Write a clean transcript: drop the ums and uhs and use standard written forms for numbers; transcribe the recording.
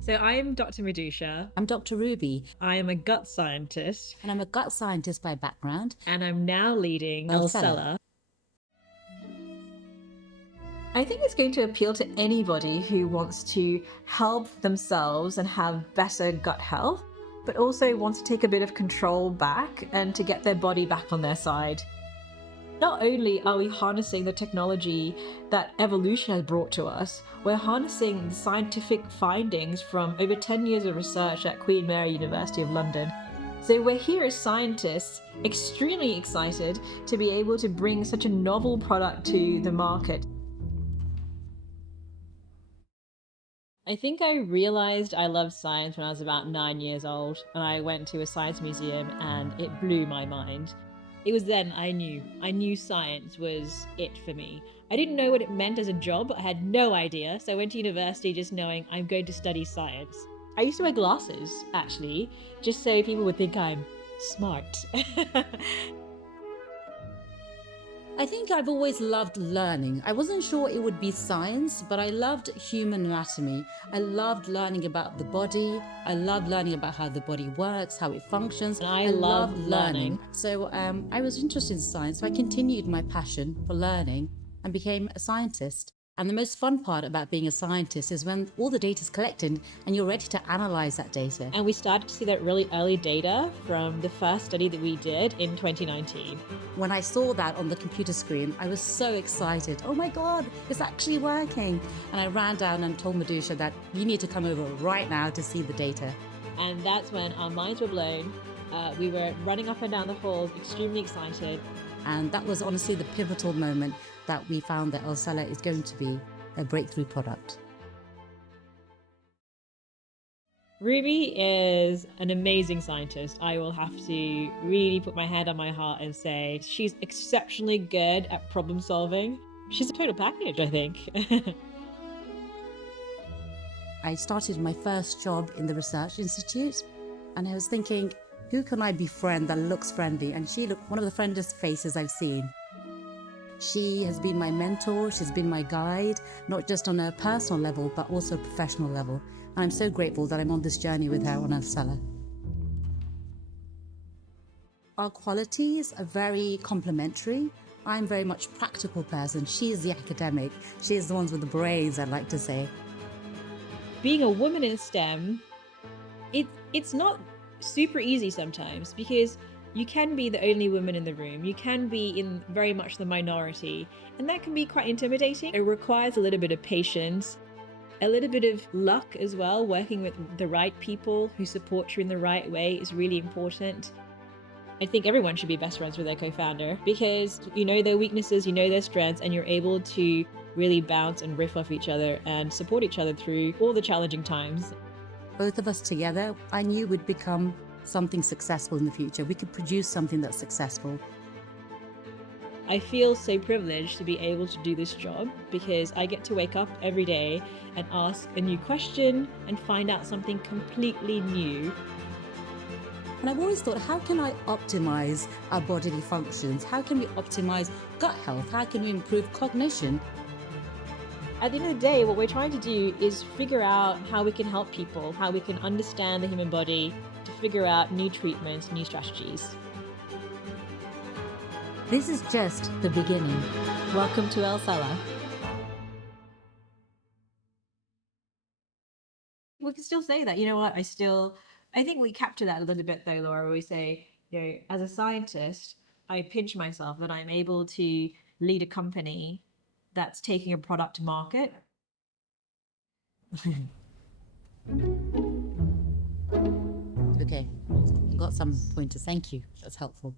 So I am Dr. Madusha. I'm Dr. Ruby, I am a gut scientist, and I'm a gut scientist by background. and I'm now leading Elcella. Elcella. I think it's going to appeal to anybody who wants to help themselves and have better gut health, but also wants to take a bit of control back and to get their body back on their side. Not only are we harnessing the technology that evolution has brought to us, we're harnessing the scientific findings from over 10 years of research at Queen Mary University of London. So we're here as scientists, extremely excited to be able to bring such a novel product to the market. I think I realized I loved science when I was about 9 years old, and I went to a science museum and it blew my mind. It was then I knew science was it for me. I didn't know what it meant as a job. I had no idea. So I went to university just knowing I'm going to study science. I used to wear glasses, actually, just so people would think I'm smart. I think I've always loved learning. I wasn't sure it would be science, but I loved human anatomy. I loved learning about the body. I loved learning about how the body works, how it functions. And I love loved learning. So I was interested in science, so I continued my passion for learning and became a scientist. And the most fun part about being a scientist is when all the data is collected and you're ready to analyze that data. And we started to see that really early data from the first study that we did in 2019. When I saw that on the computer screen, I was so excited. Oh my God, it's actually working. And I ran down and told Madusha that you need to come over right now to see the data. And that's when our minds were blown. We were running up and down the halls, extremely excited. And that was honestly the pivotal moment that we found that Elcella is going to be a breakthrough product. Ruby is an amazing scientist. I will have to really put my head on my heart and say she's exceptionally good at problem solving. She's a total package, I think. I started my first job in the research institute, and I was thinking, who can I befriend that looks friendly? And she looked one of the friendliest faces I've seen. She has been my mentor, she's been my guide, not just on a personal level, but also a professional level. And I'm so grateful that I'm on this journey with her on Elcella. Our qualities are very complementary. I'm very much a practical person. She is the academic. She is the ones with the brains, I'd like to say. Being a woman in STEM, it's not super easy sometimes because you can be the only woman in the room. You can be in very much the minority, and that can be quite intimidating. It requires a little bit of patience, a little bit of luck as well. Working with the right people who support you in the right way is really important. I think everyone should be best friends with their co-founder because you know their weaknesses, you know their strengths, and you're able to really bounce and riff off each other and support each other through all the challenging times. Both of us together, I knew we'd become something successful in the future. We could produce something that's successful. I feel so privileged to be able to do this job because I get to wake up every day and ask a new question and find out something completely new. And I've always thought, how can I optimize our bodily functions? How can we optimize gut health? How can we improve cognition? At the end of the day, what we're trying to do is figure out how we can help people, how we can understand the human body to figure out new treatments, new strategies. This is just the beginning. Welcome to Elcella. We can still say that, you know what, I think we capture that a little bit though, Laura, where we say, you know, as a scientist, I pinch myself that I'm able to lead a company that's taking a product to market. Okay, got some pointers. Thank you. That's helpful.